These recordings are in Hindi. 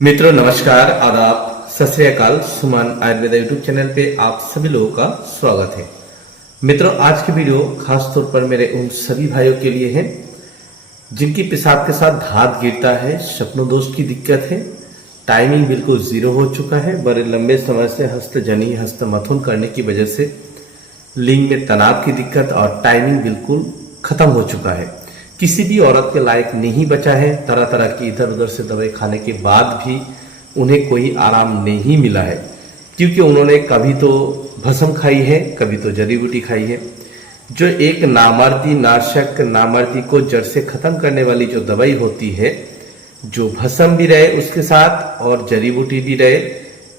मित्रों नमस्कार, आदाब, सत श्री अकाल। सुमन आयुर्वेदा यूट्यूब चैनल पे आप सभी लोगों का स्वागत है। मित्रों आज की वीडियो खास तौर पर मेरे उन सभी भाइयों के लिए है जिनकी पेशाब के साथ धात गिरता है, स्वप्नदोष की दिक्कत है, टाइमिंग बिल्कुल जीरो हो चुका है, बड़े लंबे समय से हस्तजनी हस्तमथुन करने की वजह से लिंग में तनाव की दिक्कत और टाइमिंग बिल्कुल खत्म हो चुका है, किसी भी औरत के लायक नहीं बचा है। तरह तरह की इधर उधर से दवाई खाने के बाद भी उन्हें कोई आराम नहीं मिला है, क्योंकि उन्होंने कभी तो भस्म खाई है, कभी तो जड़ी बूटी खाई है। जो एक नामर्दी नाशक, नामर्दी को जड़ से खत्म करने वाली जो दवाई होती है, जो भस्म भी रहे उसके साथ और जड़ी बूटी भी रहे,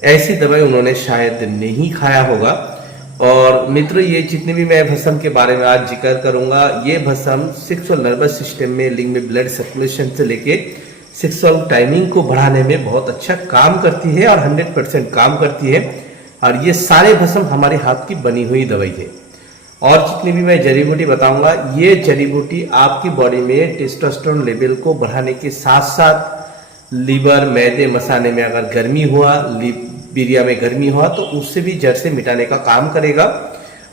ऐसी दवाई उन्होंने शायद नहीं खाया होगा। और मित्रों ये जितने भी मैं भस्म के बारे में आज जिक्र करूंगा, ये भस्म सेक्सुअल नर्वस सिस्टम में, लिंग में ब्लड सर्कुलेशन से लेके सेक्सुअल टाइमिंग को बढ़ाने में बहुत अच्छा काम करती है और 100% काम करती है। और ये सारे भस्म हमारे हाथ की बनी हुई दवाई है। और जितनी भी मैं जड़ी बूटी बताऊंगा, ये जड़ी बूटी आपकी बॉडी में टेस्टोस्टेरोन लेवल को बढ़ाने के साथ साथ लीवर, मैदे, मसाने में अगर गर्मी हुआ, बीरिया में गर्मी हुआ तो उससे भी जड़ से मिटाने का काम करेगा।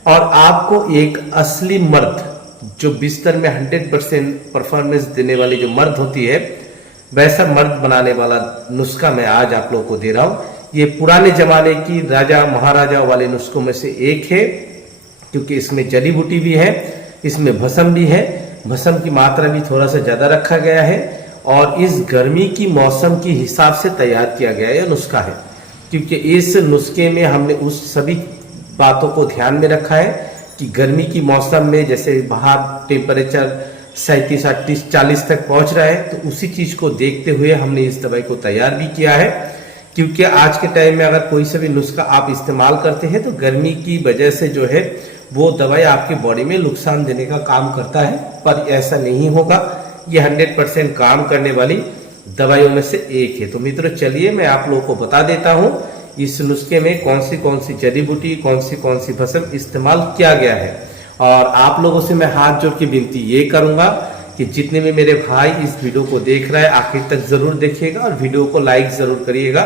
और आपको एक असली मर्द, जो बिस्तर में 100% परफॉर्मेंस देने वाली जो मर्द होती है, वैसा मर्द बनाने वाला नुस्खा मैं आज आप लोगों को दे रहा हूं। ये पुराने जमाने की राजा महाराजा वाले नुस्खों में से एक है, क्योंकि इसमें जड़ी बूटी भी है, इसमें भस्म भी है, भस्म की मात्रा भी थोड़ा सा ज्यादा रखा गया है और इस गर्मी की मौसम के हिसाब से तैयार किया गया यह नुस्खा है। क्योंकि इस नुस्खे में हमने उस सभी बातों को ध्यान में रखा है कि गर्मी की मौसम में जैसे बाहर टेम्परेचर 37, 38, 40 तक पहुंच रहा है, तो उसी चीज को देखते हुए हमने इस दवाई को तैयार भी किया है। क्योंकि आज के टाइम में अगर कोई सा भी नुस्खा आप इस्तेमाल करते हैं तो गर्मी की वजह से जो है वो दवाई आपकी बॉडी में नुकसान देने का काम करता है, पर ऐसा नहीं होगा। ये 100% काम करने वाली दवाइयों में से एक है। तो मित्रों चलिए मैं आप लोगों को बता देता हूं इस नुस्खे में कौन सी जड़ी बूटी, कौन सी भस्म इस्तेमाल किया गया है। और आप लोगों से मैं हाथ जोड़ के विनती ये करूंगा कि जितने भी मेरे भाई इस वीडियो को देख रहे हैं आखिर तक जरूर देखिएगा और वीडियो को लाइक जरूर करिएगा।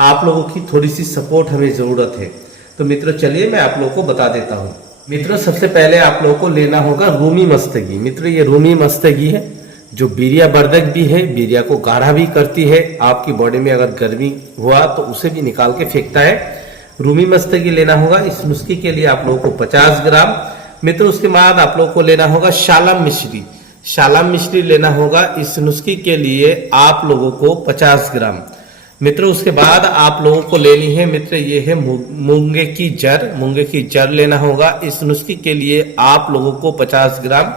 आप लोगों की थोड़ी सी सपोर्ट हमें जरूरत है। तो मित्रों चलिए मैं आप लोगों को बता देता हूँ। मित्रों सबसे पहले आप लोगों को लेना होगा रूमी मस्तगी। मित्रों ये रूमी मस्तगी है जो बीरिया वर्धक भी है, बीरिया को गाढ़ा भी करती है। आपकी बॉडी में अगर गर्मी हुआ तो उसे भी निकाल के फेंकता है। रूमी मस्तगी लेना होगा। इस नुस्खे के लिए आप लोगों को 50 ग्राम। मित्रों उसके बाद आप लोगों को लेना होगा शालम मिश्री। शालम मिश्री लेना होगा इस नुस्खे के लिए आप लोगों को 50 ग्राम। मित्रों उसके बाद आप लोगों को लेनी है मित्र ये है मूंगे की जड़। मूंगे की जड़ लेना होगा इस नुस्खे के लिए आप लोगों को 50 ग्राम।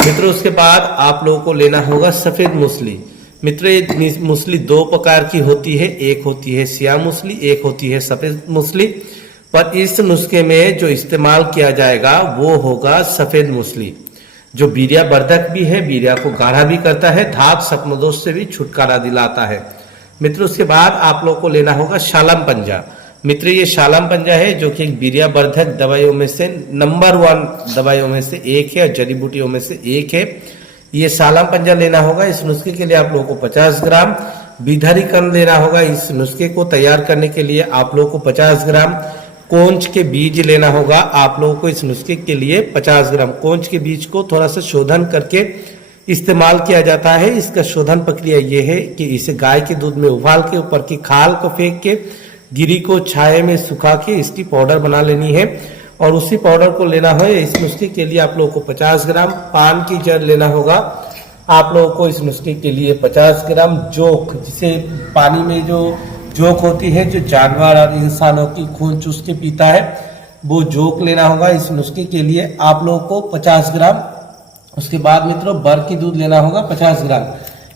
मित्रों उसके बाद आप लोगों को लेना होगा सफेद मूसली। मित्रों ये मूसली दो प्रकार की होती है, एक होती है सियाह मूसली, एक होती है सफेद मूसली। पर इस नुस्खे में जो इस्तेमाल किया जाएगा वो होगा सफेद मूसली, जो बीरिया वर्धक भी है, बीरिया को गाढ़ा भी करता है, धात स्वप्नदोष से भी छुटकारा दिलाता है। मित्रों उसके बाद आप लोगों को लेना होगा शालम पंजा। मित्र ये शालम पंजा है जो कि एक बीरिया वर्धक दवाइयों में से नंबर 1 दवाइयों में से एक है और जड़ी बूटियों में से एक है। ये शालम पंजा लेना होगा। इस नुस्खे के लिए आप लोगों को 50 ग्राम। बिधरीकन लेना होगा। इस नुस्खे को तैयार करने के लिए आप लोगों को 50 ग्राम। कोंच के बीज लेना होगा आप लोगों को इस नुस्खे के लिए 50 ग्राम। कोंच के बीज को थोड़ा सा शोधन करके इस्तेमाल किया जाता है। इसका शोधन प्रक्रिया ये है कि इसे गाय के दूध में उबाल के ऊपर की खाल को फेंक के गिरी को छाये में सुखा के इसकी पाउडर बना लेनी है और उसी पाउडर को लेना है। इस नुस्खे के लिए आप लोगों को 50 ग्राम। पान की जड़ लेना होगा आप लोगों को इस नुस्खे के लिए 50 ग्राम। जोक, जिसे पानी में जो जोक होती है, जो जानवर और इंसानों की खून चूस के पीता है, वो जोक लेना होगा इस नुस्खे के लिए आप लोगों को 50 ग्राम। उसके बाद मित्रों बर की दूध लेना होगा 50 ग्राम।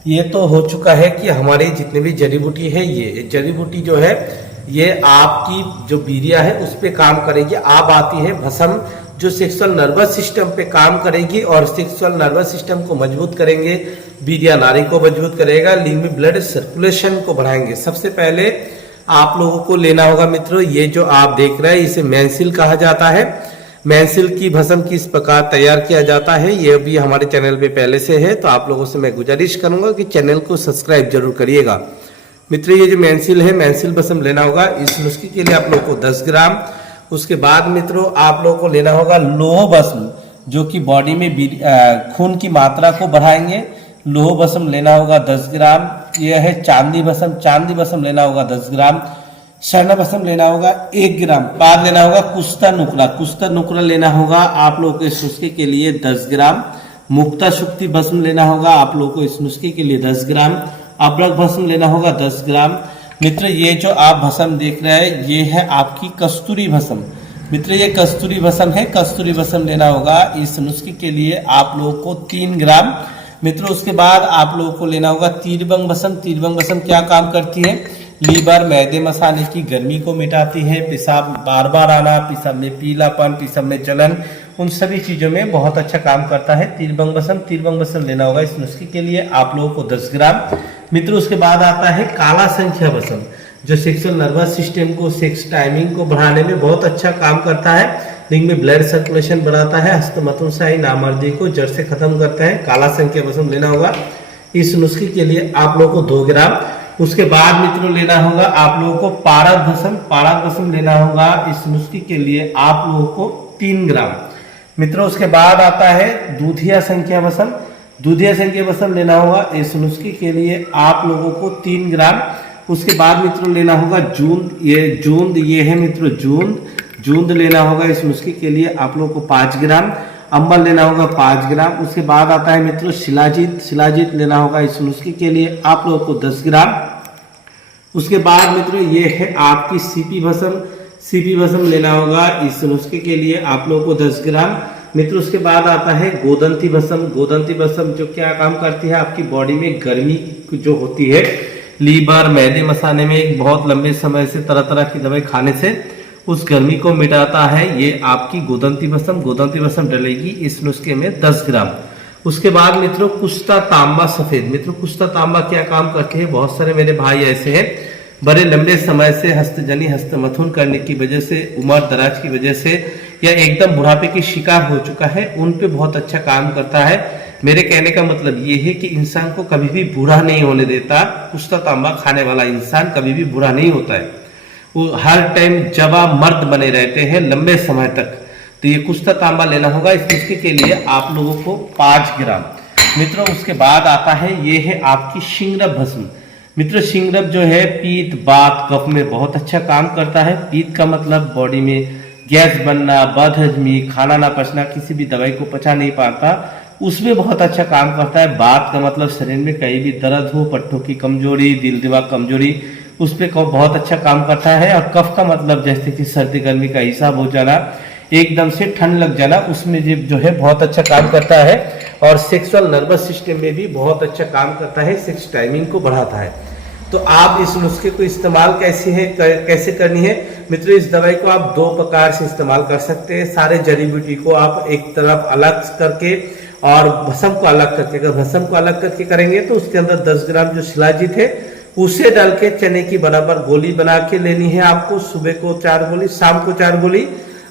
ये तो हो चुका है कि हमारे जितने भी जड़ी बूटी है, ये जड़ी बूटी जो है ये आपकी जो बीरिया है उस पे काम करेगी। अब आती है भस्म जो सेक्सुअल नर्वस सिस्टम पे काम करेगी और सेक्सुअल नर्वस सिस्टम को मजबूत करेंगे, बीरिया नाड़ी को मजबूत करेगा, लिंग में ब्लड सर्कुलेशन को बढ़ाएंगे। सबसे पहले आप लोगों को लेना होगा मित्रों ये जो आप देख रहे हैं इसे मैंसिल कहा जाता है। मैंसिल की भस्म किस प्रकार तैयार किया जाता है ये भी हमारे चैनल पे पहले से है, तो आप लोगों से मैं गुजारिश करूंगा कि चैनल को सब्सक्राइब जरूर करिएगा। मित्र ये जो मेंसिल है, मेंसिल भस्म लेना होगा इस नुस्खे के लिए आप लोगों को 10 ग्राम। उसके बाद मित्रों आप लोगों को लेना होगा लोह भस्म, जो कि बॉडी में खून की मात्रा को बढ़ाएंगे। लोह भस्म लेना होगा 10 ग्राम। यह है चांदी भस्म, चांदी भस्म लेना होगा 10 ग्राम। स्वर्ण भस्म लेना होगा 1 ग्राम। बाद लेना होगा कुस्ता नुकरा, कुस्ता नुकरा लेना होगा आप लोगों को इस नुस्खे के लिए 10 ग्राम। मुक्ता शुक्ति भस्म लेना होगा आप लोगों को इस नुस्खे के लिए 10 ग्राम। अब्रक भस्म लेना होगा 10 ग्राम। मित्र ये जो आप भस्म देख रहे हैं ये है आपकी कस्तूरी भस्म। मित्र ये कस्तूरी भस्म है, कस्तूरी भस्म लेना होगा इस नुस्खे के लिए आप लोगों को 3 ग्राम। मित्रों उसके बाद आप लोगों को लेना होगा तीरबंग भस्म। तीरबंग भस्म क्या काम करती है? लीवर, मैदे मसाने की गर्मी को मिटाती है। पेशाब बार बार आना, पेशाब में पीलापन, पेशाब में जलन, उन सभी चीजों में बहुत अच्छा काम करता है तीरबंग भस्म। तीरबंग भस्म लेना होगा इस नुस्खे के लिए आप लोगों को 10 ग्राम। मित्रों उसके बाद आता है काला संख्या भस्म, जो सेक्सुअल नर्वस सिस्टम को, सेक्स टाइमिंग को बढ़ाने में बहुत अच्छा काम करता है। लिंग में ब्लड सर्कुलेशन बढ़ाता है, हस्तमैथुनशाही नामर्दी को जड़ से खत्म करता है। काला संख्या भस्म लेना होगा इस नुस्खे के लिए आप लोगों को 2 ग्राम। उसके बाद मित्रों लेना होगा आप लोगों को पारद भस्म। पारद भस्म लेना होगा इस नुस्खे के लिए आप लोगों को 3 ग्राम। मित्रों उसके बाद आता है दूधिया संख्या भस्म। दूधिया संख्या भस्म लेना होगा इस नुस्खे के लिए आप लोगों को 3 ग्राम। उसके बाद मित्रों लेना होगा जूंद। ये है मित्रों जूंद लेना होगा इस नुस्खे के लिए आप लोगों को 5 ग्राम। अंबल लेना होगा 5 ग्राम। उसके बाद आता है मित्रों शिलाजीत लेना होगा इस नुस्खे के लिए आप लोगों को 10 ग्राम। उसके बाद मित्रों ये है आपकी सीपी भस्म लेना होगा इस नुस्खे के लिए आप लोगों को 10 ग्राम। मित्रों उसके बाद आता है गोदंती भस्म जो क्या काम करती है? आपकी बॉडी में गर्मी जो होती है, लीवर, मैदे मसाने में एक बहुत लंबे समय से तरह तरह की दवाई खाने से उस गर्मी को मिटाता है। ये आपकी गोदंती भस्म डलेगी इस नुस्खे में 10 ग्राम। उसके बाद मित्रों कुस्ता तांबा सफेद। मित्रों कुस्ता तांबा क्या काम करती है? बहुत सारे मेरे भाई ऐसे हैं बड़े लंबे समय से हस्तमैथुन करने की वजह से, उम्र दराज की वजह से, या एकदम बुढ़ापे की शिकार हो चुका है, उन पे बहुत अच्छा काम करता है। मेरे कहने का मतलब ये है कि इंसान को कभी भी बूढ़ा नहीं होने देता। कुस्ता तांबा खाने वाला इंसान कभी भी बूढ़ा नहीं होता है, वो हर टाइम जवा मर्द बने रहते हैं लंबे समय तक। तो ये कुस्ता तांबा लेना होगा इस नुस्खे के लिए आप लोगों को 5 ग्राम। मित्रों उसके बाद आता है ये है आपकी शिंगरब भस्म। मित्रों शिंगरब जो है पीत, बात, कफ में बहुत अच्छा काम करता है। पीत का मतलब बॉडी में गैस बनना, बदहजमी, खाना ना पचना, किसी भी दवाई को पचा नहीं पाता, उसमें बहुत अच्छा काम करता है। बात का मतलब शरीर में कहीं भी दर्द हो, पट्टों की कमजोरी, दिल दिमाग कमजोरी, उस पर बहुत अच्छा काम करता है। और कफ का मतलब जैसे कि सर्दी गर्मी का हिसाब हो जाना, एकदम से ठंड लग जाना, उसमें जो है बहुत अच्छा काम करता है। और सेक्सुअल नर्वस सिस्टम में भी बहुत अच्छा काम करता है, सेक्स टाइमिंग को बढ़ाता है। तो आप इस नुस्खे को इस्तेमाल कैसे करनी है? मित्रों इस दवाई को आप 2 प्रकार से इस्तेमाल कर सकते हैं। सारे जड़ी बूटी को आप एक तरफ अलग करके और भस्म को अलग करके, अगर भस्म को अलग करके करेंगे तो उसके अंदर 10 ग्राम जो शिलाजीत है उसे डाल के चने की बराबर गोली बना के लेनी है आपको। सुबह को 4 गोली, शाम को 4 गोली।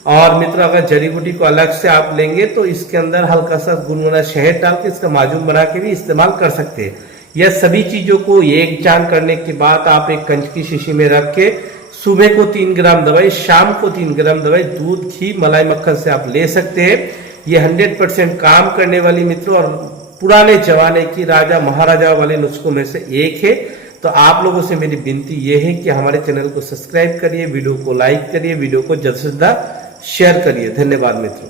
और मित्र अगर जड़ी बूटी को अलग से आप लेंगे तो इसके अंदर हल्का सा गुनगुना शहद डाल के इसका माजून बना के भी इस्तेमाल कर सकते हैं। यह सभी चीजों को एक जान करने के बाद आप एक कंच की शीशी में रख के सुबह को 3 ग्राम दवाई, शाम को 3 ग्राम दवाई दूध, घी, मलाई, मक्खन से आप ले सकते हैं। ये 100% काम करने वाली मित्रों और पुराने जमाने की राजा महाराजा वाले नुस्खों में से एक है। तो आप लोगों से मेरी विनती ये है कि हमारे चैनल को सब्सक्राइब करिए, वीडियो को लाइक करिए, वीडियो को जल्द से जल्द शेयर करिए। धन्यवाद मित्रों।